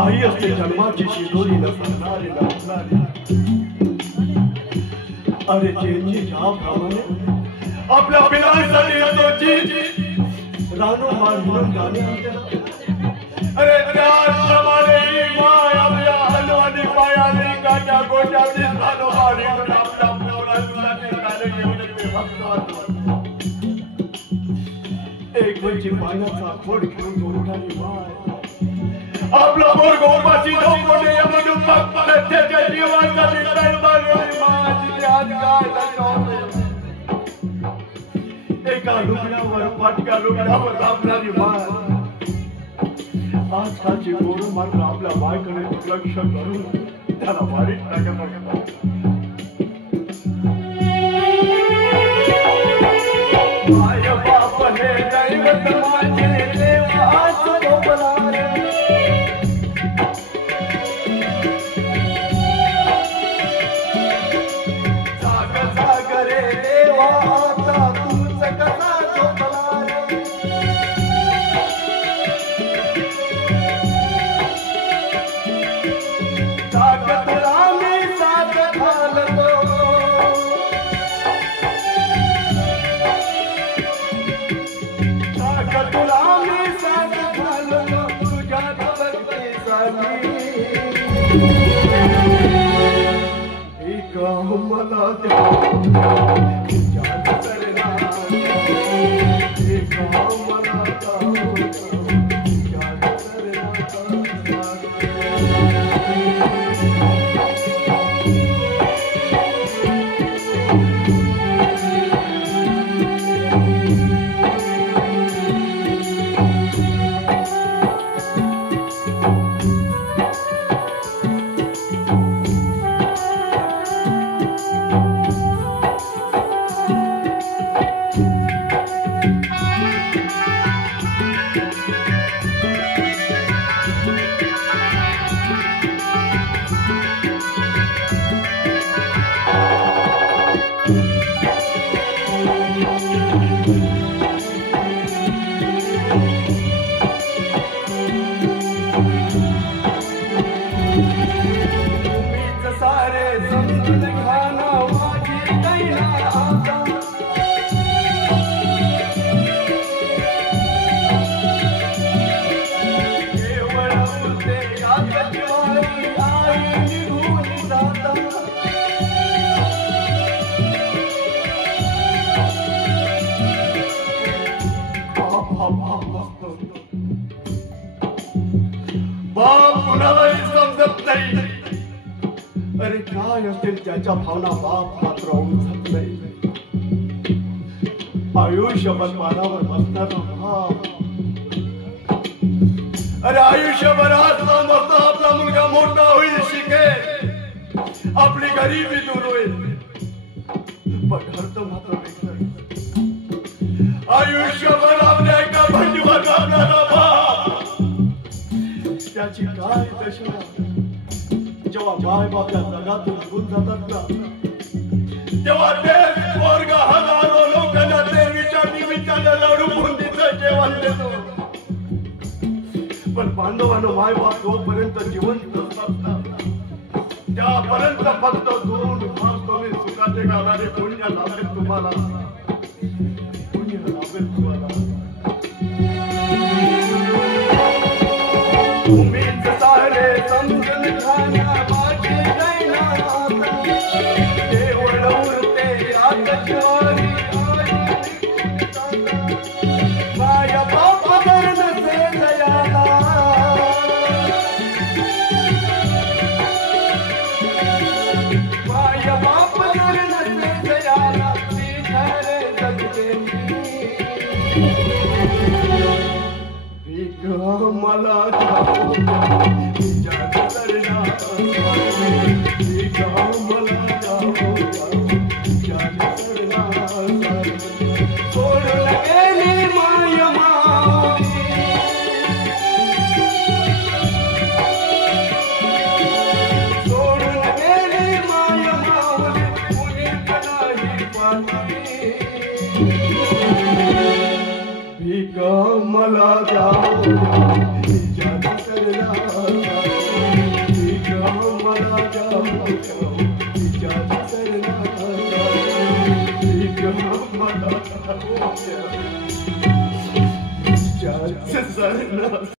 आई असते जन्माची शिदोरी नसणारे नसणारे अरे चेंजी ज्याप्रमाणे आपल्या पिलांसाठी येतो रानो मारून गाणे अरे त्याप्रमाणे माय आपल्या हलवानी पायाने गाड्या गोट्याची रानो मारून आपल्या मुलांसाठी गाणे घेऊन ते भक्त एक म्हणजे पाण्याचा फोड घेऊन गोठाने माय आपला बोर गोपाची झोपडे यामध्ये त्याच्या जीवासाठी तळमळ माझी आज काय एका लुगड्यावर पाटक्या लुगड्यावर आपणारी माय आजकालची पोरं मात्र आपल्या बायकडे दुर्लक्ष करून त्याला वाईट लागत माय बाप हे दैवत माझे देवा आज झोपला रे अरे काय असतील त्याच्या भावना बाप मात्र ओळखत नाही. आयुष्यभर पारावर बसणारा बाप, अरे आयुष्यभर हसता मरता आपला मुलगा मोठा होईल, शिकेल, आपली गरिबी दूर होईल, पण घरत मात्र वेगळं. आयुष्यभर आपल्या एका भंडीवर राहणारा बाप, त्याची काय दशा जेव्हा माय बाप या जगातून निघून जातात ना, तेव्हा ते वर्ग हजारो लोकांना देवीच्या निमित्तानं लाडू बुंदीचं जेवण देतो. पण बांधवानं माय बाप जोपर्यंत जिवंत असतात ना, त्यापर्यंत फक्त 2 तास तुम्ही सुखाचे घालारे पुण्य लाभेल तुम्हाला, पुण्य लाभेल तुम्हाला. तुम्हीच सारे समजून खाण्या माझे नैना, देवळ उरते रातच्यारी माया बाप जर नसे दयाला, माया बाप जर नसे दयाला, ती खरे जगते भीक मला जाऊ तिच्या चरणात, भीक मला जाऊ तिच्या चरणात. सोडून गेली माय माऊली, सोडून गेली माय माऊली, कुणीच नाही पाहिली. भीक मला जाऊ तिच्या चरणात, भीक मला जाऊ तिच्या चरणात, भीक मला जाऊ तिच्या चरणात.